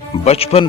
55,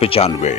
95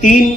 3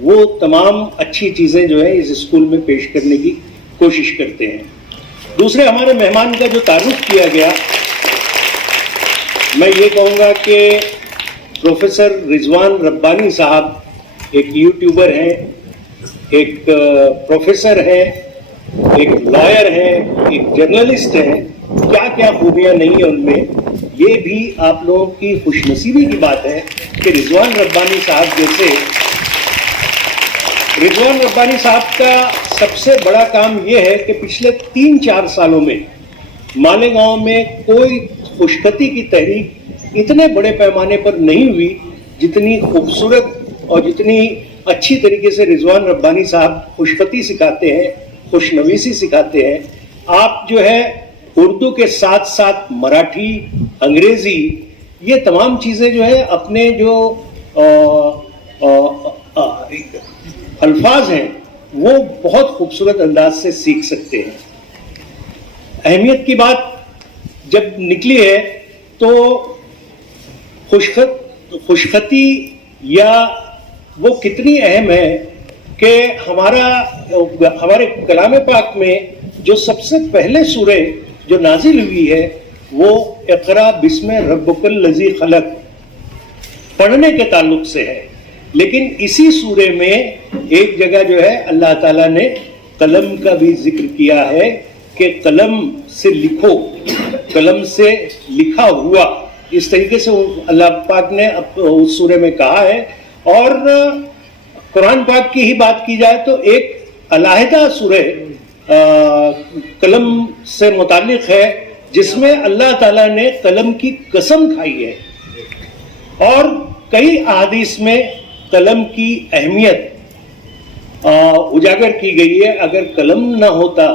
وہ تمام اچھی چیزیں جو ہے اس اسکول میں پیش کرنے کی کوشش کرتے ہیں. دوسرے ہمارے مہمان کا جو تعارف کیا گیا, میں یہ کہوں گا کہ پروفیسر رضوان ربانی صاحب ایک یوٹیوبر ہیں, ایک پروفیسر ہیں, ایک لائر ہیں, ایک جرنلسٹ ہیں. کیا کیا خوبیاں نہیں ہیں ان میں. یہ بھی آپ لوگوں کی خوش نصیبی کی بات ہے کہ رضوان ربانی صاحب کا سب سے بڑا کام یہ ہے کہ پچھلے 3-4 سالوں میں مالیگاؤں میں کوئی خوشخطی کی تحریک اتنے بڑے پیمانے پر نہیں ہوئی جتنی خوبصورت اور جتنی اچھی طریقے سے رضوان ربانی صاحب خوشخطی سکھاتے ہیں, خوشنویسی سکھاتے ہیں. آپ جو ہے اردو کے ساتھ ساتھ مراٹھی, انگریزی, یہ تمام چیزیں جو ہے اپنے جو الفاظ ہیں وہ بہت خوبصورت انداز سے سیکھ سکتے ہیں. اہمیت کی بات جب نکلی ہے تو خوشخطی یا وہ کتنی اہم ہے کہ ہمارے کلام پاک میں جو سب سے پہلے سورہ جو نازل ہوئی ہے وہ اقرا بسم ربک الذی خلق پڑھنے کے تعلق سے ہے. لیکن اسی سورے میں ایک جگہ جو ہے اللہ تعالیٰ نے قلم کا بھی ذکر کیا ہے کہ قلم سے لکھو, قلم سے لکھا ہوا, اس طریقے سے اللہ پاک نے اس سورے میں کہا ہے. اور قرآن پاک کی ہی بات کی جائے تو ایک علیحدہ سورہ قلم سے متعلق ہے جس میں اللہ تعالیٰ نے قلم کی قسم کھائی ہے. اور کئی احادیث میں قلم کی اہمیت اجاگر کی گئی ہے. اگر قلم نہ ہوتا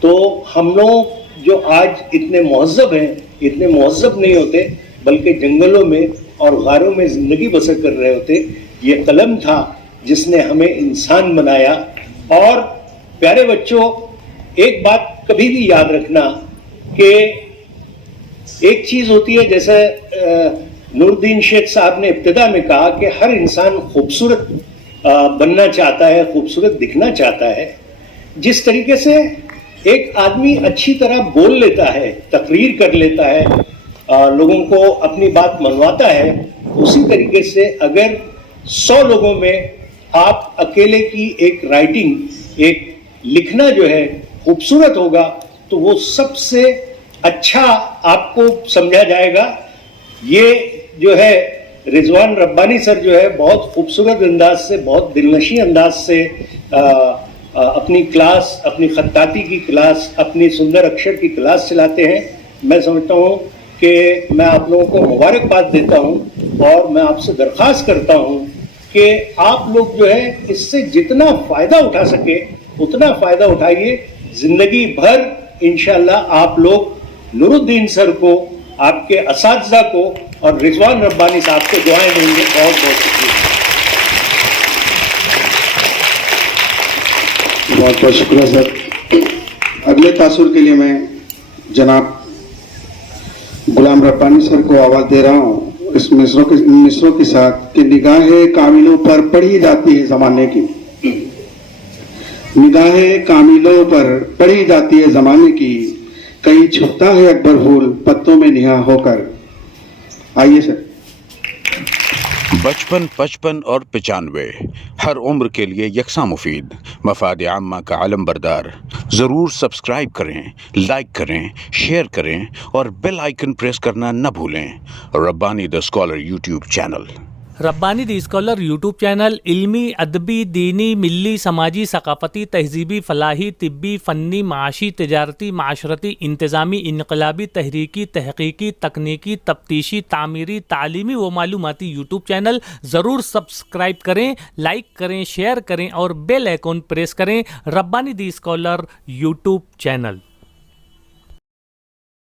تو ہم لوگ جو آج اتنے مہذب ہیں, اتنے مہذب نہیں ہوتے, بلکہ جنگلوں میں اور غاروں میں زندگی بسر کر رہے ہوتے. یہ قلم تھا جس نے ہمیں انسان بنایا. اور پیارے بچوں, ایک بات کبھی بھی یاد رکھنا کہ ایک چیز ہوتی ہے, جیسے نور الدین شیخ صاحب نے ابتدا میں کہا کہ ہر انسان خوبصورت بننا چاہتا ہے, خوبصورت دکھنا چاہتا ہے. جس طریقے سے ایک آدمی اچھی طرح بول لیتا ہے, تقریر کر لیتا ہے, لوگوں کو اپنی بات منواتا ہے, اسی طریقے سے اگر 100 لوگوں میں آپ اکیلے کی ایک رائٹنگ, ایک لکھنا جو ہے خوبصورت ہوگا تو وہ سب سے اچھا آپ کو سمجھا جائے گا. یہ جو ہے رضوان ربانی سر جو ہے بہت خوبصورت انداز سے, بہت دلنشیں انداز سے اپنی کلاس, اپنی خطاطی کی کلاس, اپنی سندر اکشر کی کلاس چلاتے ہیں. میں سمجھتا ہوں کہ میں آپ لوگوں کو مبارکباد دیتا ہوں اور میں آپ سے درخواست کرتا ہوں کہ آپ لوگ جو ہے اس سے جتنا فائدہ اٹھا سکے اتنا فائدہ اٹھائیے. زندگی بھر انشاءاللہ آپ لوگ نور الدین سر کو, آپ کے اساتذہ کو اور رضوان ربانی صاحب کو دعائیں دیں گے. بہت بہت شکریہ. بہت بہت شکریہ سر. اگلے تاثر کے لیے میں جناب غلام ربانی سر کو آواز دے رہا ہوں اس مصروں کے ساتھ کہ نگاہیں کاملوں پر پڑھی جاتی ہے زمانے کی, نگاہیں کاملوں پر پڑھی جاتی ہے زمانے کی, کہیں چھپتا ہے اکبر پھول پتوں میں نہا ہو کر. آئیے سر. بچپن 55 اور 95 ہر عمر کے لیے یکساں مفید. مفاد عامہ کا علم بردار. ضرور سبسکرائب کریں, لائک کریں, شیئر کریں اور بیل آئیکن پریس کرنا نہ بھولیں. Rabbani the scholar YouTube channel. Rabbani the scholar YouTube channel علمی, ادبی, دینی, ملی, سماجی, ثقافتی, تہذیبی, فلاحی, طبی, فنی, معاشی, تجارتی, معاشرتی, انتظامی, انقلابی, تحریکی, تحقیقی, تکنیکی, تفتیشی, تعمیری, تعلیمی و معلوماتی یوٹیوب چینل. ضرور سبسکرائب کریں, لائک کریں, شیئر کریں اور بیل آئیکن پریس کریں. ربانی دی اسکالر یوٹیوب چینل.